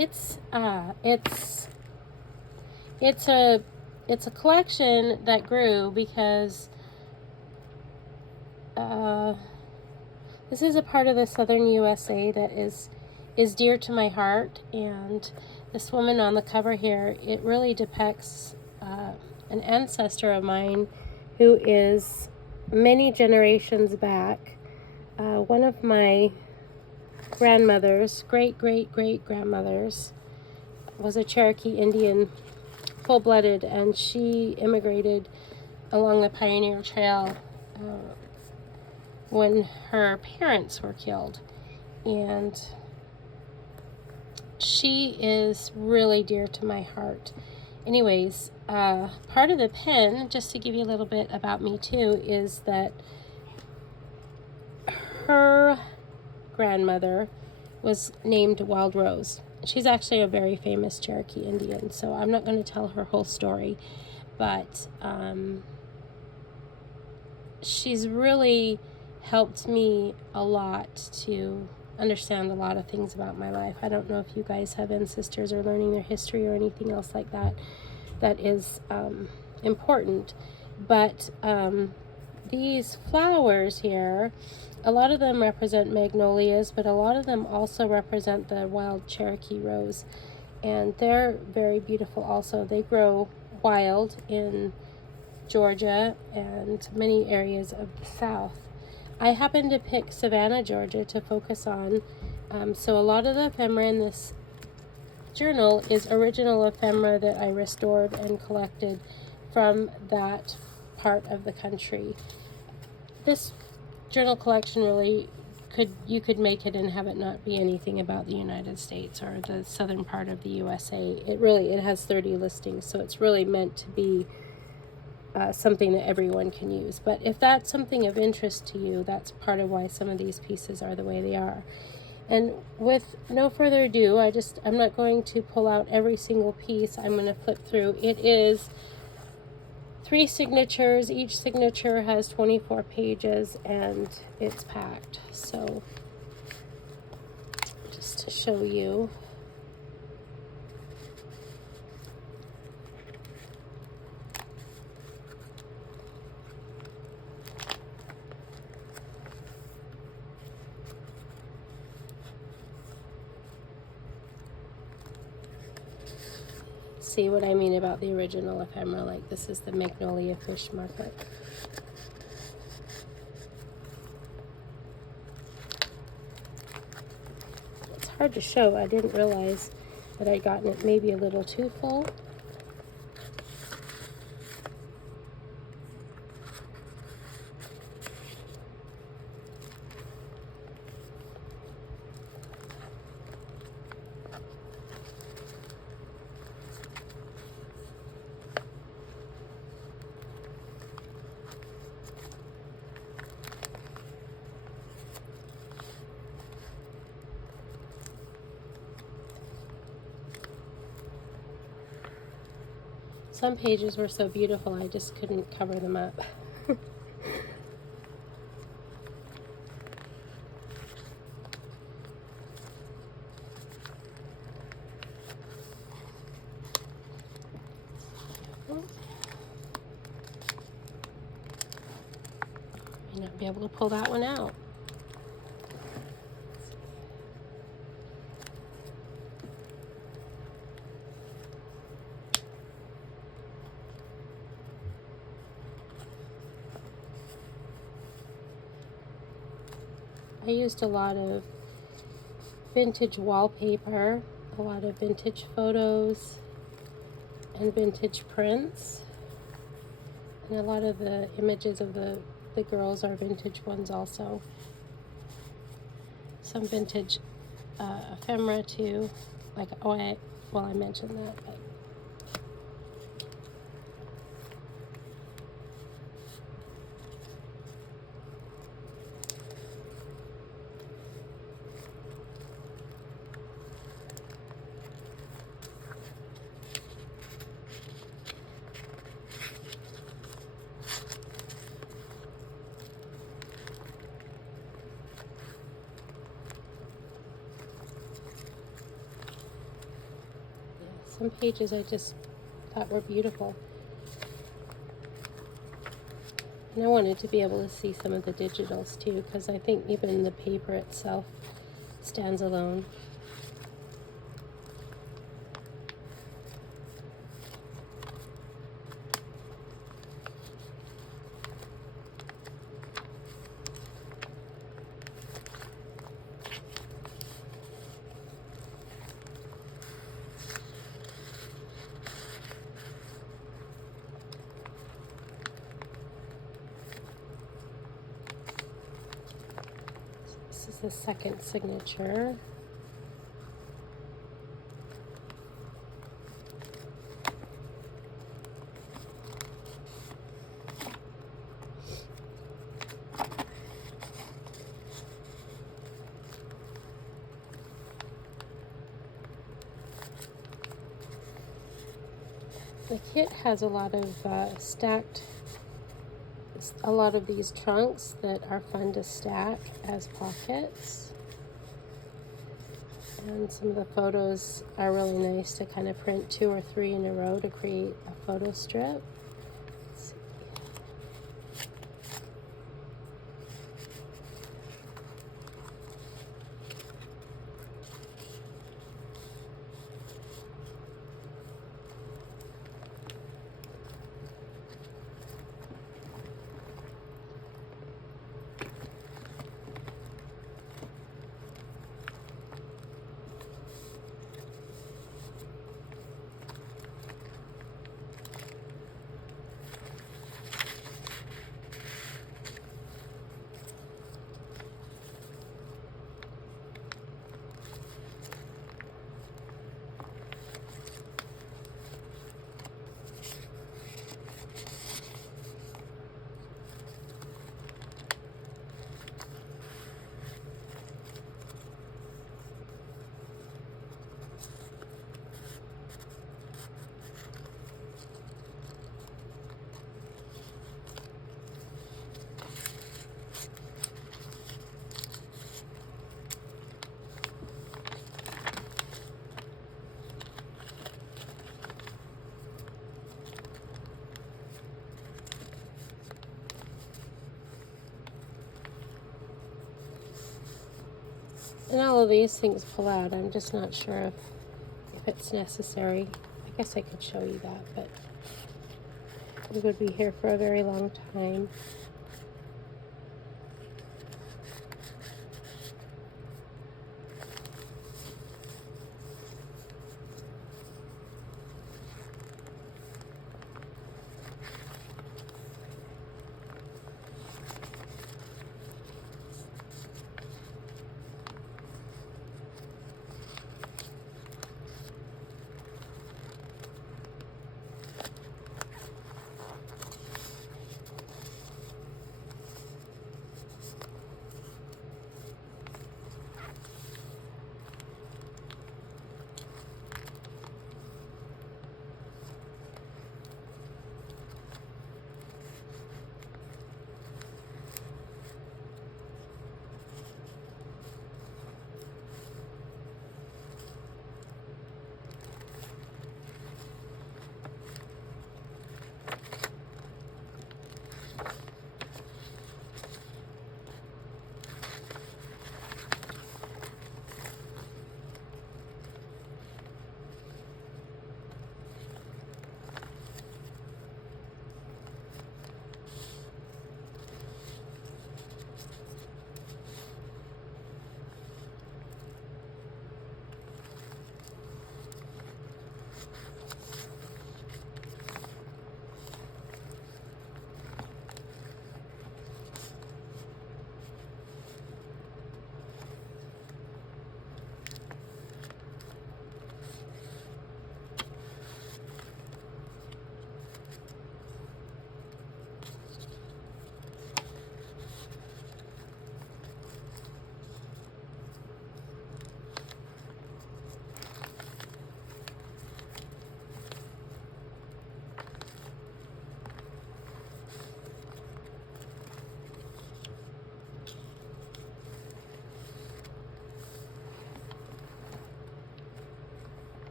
it's a collection that grew because this is a part of the southern USA that is dear to my heart, and this woman on the cover here, it really depicts an ancestor of mine who is many generations back. One of my grandmothers, great-great-great-grandmothers, was a Cherokee Indian, full-blooded, and she immigrated along the Pioneer Trail when her parents were killed. And she is really dear to my heart. Anyways, part of the pen, just to give you a little bit about me too, is that her grandmother was named Wild Rose. She's actually a very famous Cherokee Indian, so I'm not going to tell her whole story, but she's really helped me a lot to understand a lot of things about my life. I don't know if you guys have ancestors or learning their history or anything else like that that is important, but these flowers here, a lot of them represent magnolias, but a lot of them also represent the wild Cherokee rose, and they're very beautiful also. They grow wild in Georgia and many areas of the South. I happen to pick Savannah, Georgia to focus on, so a lot of the ephemera in this journal is original ephemera that I restored and collected from that part of the country. This journal collection really you could make it and have it not be anything about the United States or the southern part of the USA. It has 30 listings, so it's really meant to be something that everyone can use. But if that's something of interest to you, that's part of why some of these pieces are the way they are. And with no further ado, I'm not going to pull out every single piece. I'm going to flip through. It is 3 signatures. Each signature has 24 pages, and it's packed. So just to show you. See what I mean about the original ephemera? Like, this is the Magnolia Fish Market. It's hard to show. I didn't realize that I'd gotten it maybe a little too full. Some pages were so beautiful, I just couldn't cover them up. May not be able to pull that one out. I used a lot of vintage wallpaper, a lot of vintage photos, and vintage prints. And a lot of the images of the girls are vintage ones also. Some vintage ephemera too. Like, I mentioned that. But some pages I just thought were beautiful. And I wanted to be able to see some of the digitals too, because I think even the paper itself stands alone. This is the second signature. The kit has a lot of a lot of these trunks that are fun to stack as pockets. And some of the photos are really nice to kind of print 2 or 3 in a row to create a photo strip. Let's see. And all of these things pull out. I'm just not sure if it's necessary. I guess I could show you that, but we would be here for a very long time.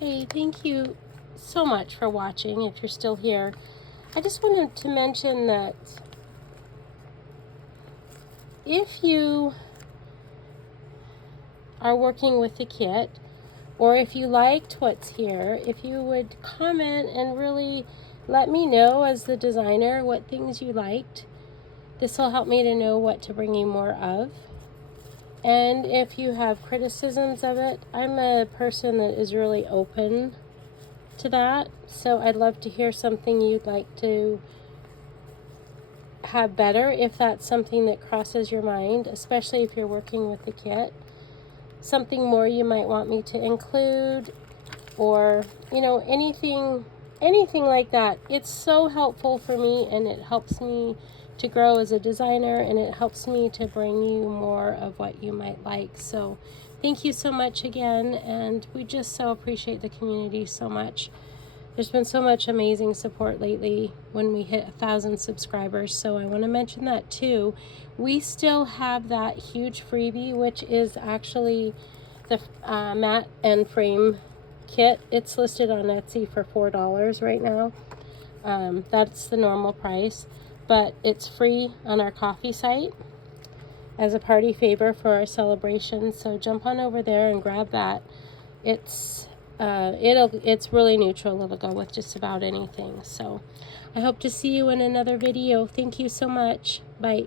Hey, thank you so much for watching, if you're still here. I just wanted to mention that if you are working with the kit, or if you liked what's here, if you would comment and really let me know as the designer what things you liked. This will help me to know what to bring you more of. And if you have criticisms of it, I'm a person that is really open to that. So I'd love to hear something you'd like to have better, if that's something that crosses your mind, especially if you're working with the kit. Something more you might want me to include, or, you know, anything like that. It's so helpful for me, and it helps me to grow as a designer, and it helps me to bring you more of what you might like. So thank you so much again, and we just so appreciate the community so much. There's been so much amazing support lately when we hit 1,000 subscribers, so I want to mention that too. We still have that huge freebie, which is actually the matte and frame kit. It's listed on Etsy for $4 right now. That's the normal price, but it's free on our coffee site as a party favor for our celebration. So jump on over there and grab that. It's really neutral. It'll go with just about anything. So I hope to see you in another video. Thank you so much. Bye.